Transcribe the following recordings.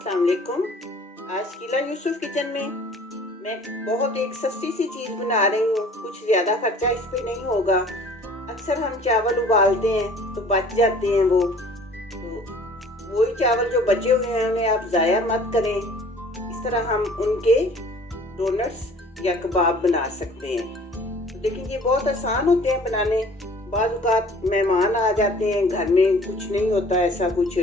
अस्सलाम वालेकुम। आज कीला यूसुफ किचन में मैं बहुत एक सस्ती सी चीज़ बना रही हूँ। कुछ ज़्यादा खर्चा इस पे नहीं होगा। अक्सर हम चावल उबालते हैं तो बच जाते हैं तो वही चावल जो बचे हुए हैं उन्हें आप ज़ाया मत करें। इस तरह हम उनके डोनट्स या कबाब बना सकते हैं। तो देखिए ये बहुत आसान होते हैं बनाने। बाज़ औक़ात मेहमान आ जाते हैं, घर में कुछ नहीं होता ऐसा कुछ,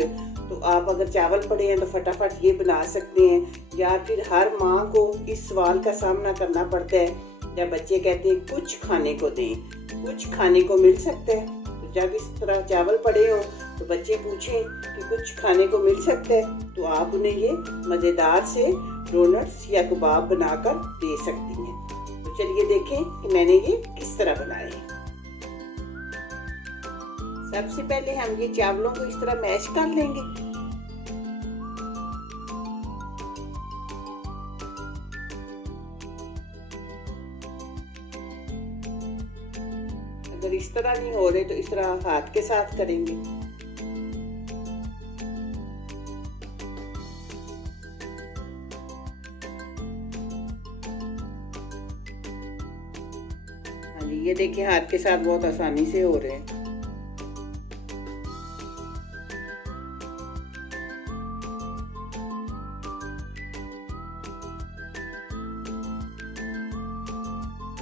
तो आप अगर चावल पड़े हैं तो फटाफट ये बना सकते हैं। या फिर हर माँ को इस सवाल का सामना करना पड़ता है जब बच्चे कहते हैं कुछ खाने को दें, कुछ खाने को मिल सकता है। तो जब इस तरह चावल पड़े हों तो बच्चे पूछें कि कुछ खाने को मिल सकता है, तो आप उन्हें ये मज़ेदार से डोनट्स या कबाब बनाकर दे सकती हैं। तो चलिए देखें कि मैंने ये किस तरह बनाए हैं। सबसे पहले हम ये चावलों को इस तरह मैश कर लेंगे। अगर इस तरह नहीं हो रहे तो इस तरह हाथ के साथ करेंगे। हाँ जी, ये देखिए हाथ के साथ बहुत आसानी से हो रहे हैं।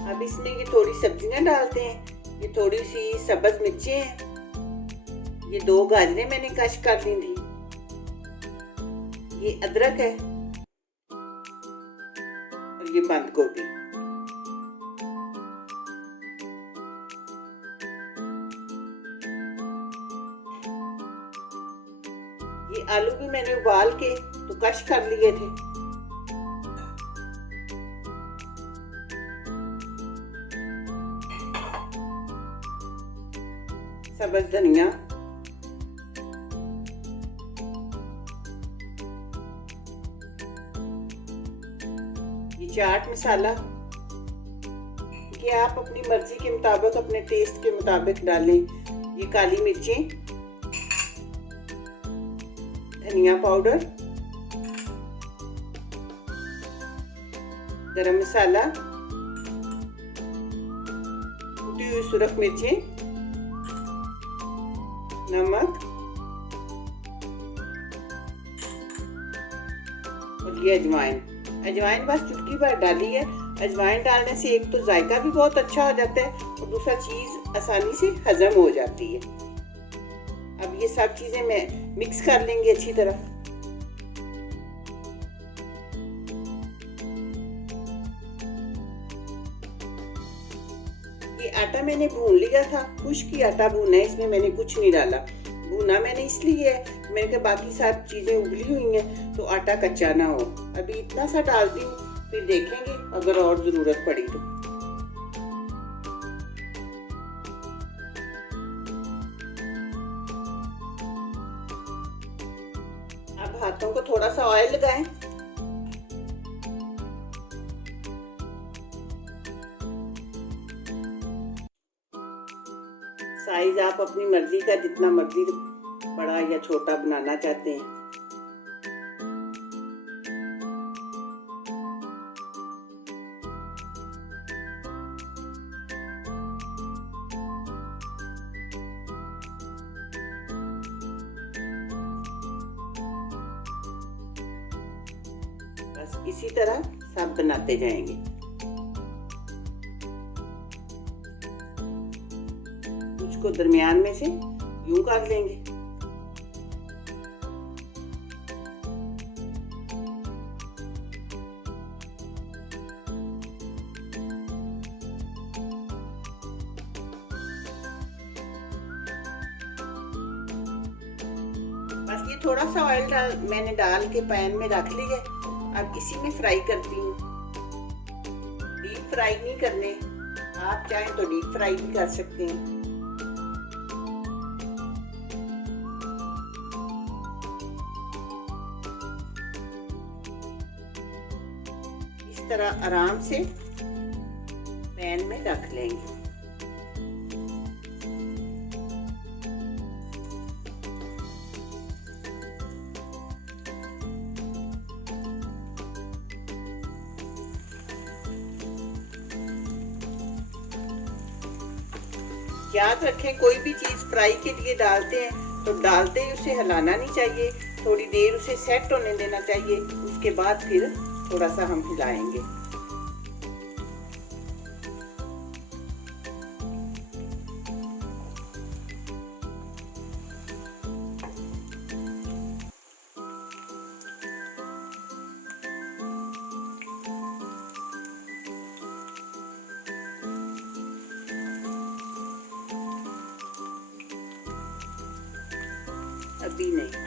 अब इसमें ये थोड़ी सब्जियां डालते हैं। ये थोड़ी सी सब्ज मिर्चें हैं। ये 2 गाजरें मैंने कश कर दी थी। ये अदरक है और ये बंद गोभी। ये आलू भी मैंने उबाल के तो कश कर लिए थे। सब्ज धनिया, ये चाट मसाला कि आप अपनी मर्जी के मुताबिक, अपने टेस्ट के मुताबिक डालें। ये काली मिर्चें, धनिया पाउडर, गरम मसाला, कुटी हुई सुरख मिर्चें, नमक और ये अजवाइन। अजवाइन बस चुटकी भर डाली है। अजवाइन डालने से एक तो जायका भी बहुत अच्छा हो जाता है और दूसरा चीज़ आसानी से हजम हो जाती है। अब ये सब चीज़ें मैं मिक्स कर लेंगे अच्छी तरह। ये आटा मैंने भून लिया था, खुश्क ही आटा भूना है, इसमें मैंने कुछ नहीं डाला। भूना मैंने इसलिए है, मैंने कहा बाकी सब चीज़ें उबली हुई हैं तो आटा कच्चा ना हो। अभी इतना सा डालती हूँ, फिर देखेंगे अगर और ज़रूरत पड़ी तो। अब हाथों को थोड़ा सा ऑयल लगाएं। साइज आप अपनी मर्जी का जितना मर्जी बड़ा या छोटा बनाना चाहते हैं। बस इसी तरह सब बनाते जाएंगे। को दरमियान में से यूं कर लेंगे। बस ये थोड़ा सा ऑयल मैंने डाल के पैन में रख लिया। अब इसी में फ्राई करती हूँ। डीप फ्राई नहीं करने, आप चाहें तो डीप फ्राई भी कर सकते हैं। इस तरह आराम से पैन में रख लेंगे। याद रखें, कोई भी चीज़ फ्राई के लिए डालते हैं तो डालते ही उसे हिलाना नहीं चाहिए, थोड़ी देर उसे सेट होने देना चाहिए, उसके बाद फिर थोड़ा सा हम हिलाएंगे। अभी नहीं।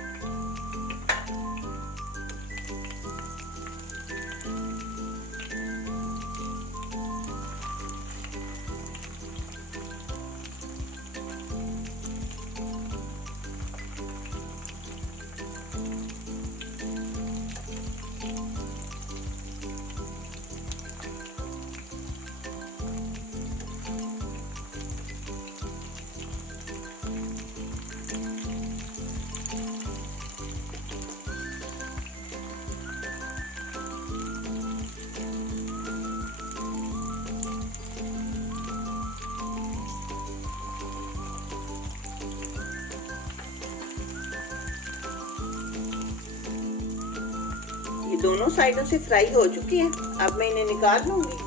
ये दोनों साइडों से फ्राई हो चुकी हैं, अब मैं इन्हें निकाल लूंगी।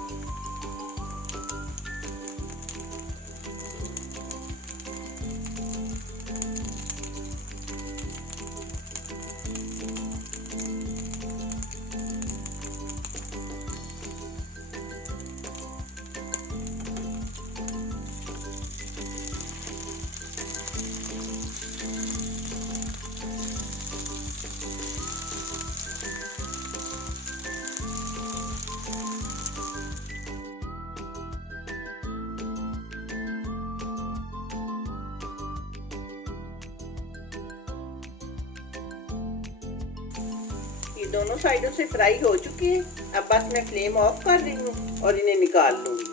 ये दोनों साइडों से फ्राई हो चुकी है, अब बस मैं फ्लेम ऑफ कर रही हूँ और इन्हें निकाल लूंगी।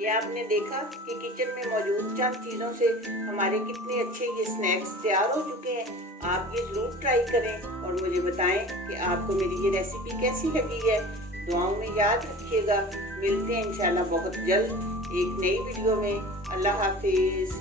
ये आपने देखा कि किचन में मौजूद चंद चीज़ों से हमारे कितने अच्छे ये स्नैक्स तैयार हो चुके हैं। आप ये ज़रूर ट्राई करें और मुझे बताएं कि आपको मेरी ये रेसिपी कैसी लगी है। दुआओं में याद रखिएगा। मिलते हैं इंशाल्लाह बहुत जल्द एक नई वीडियो में। अल्लाह हाफिज़।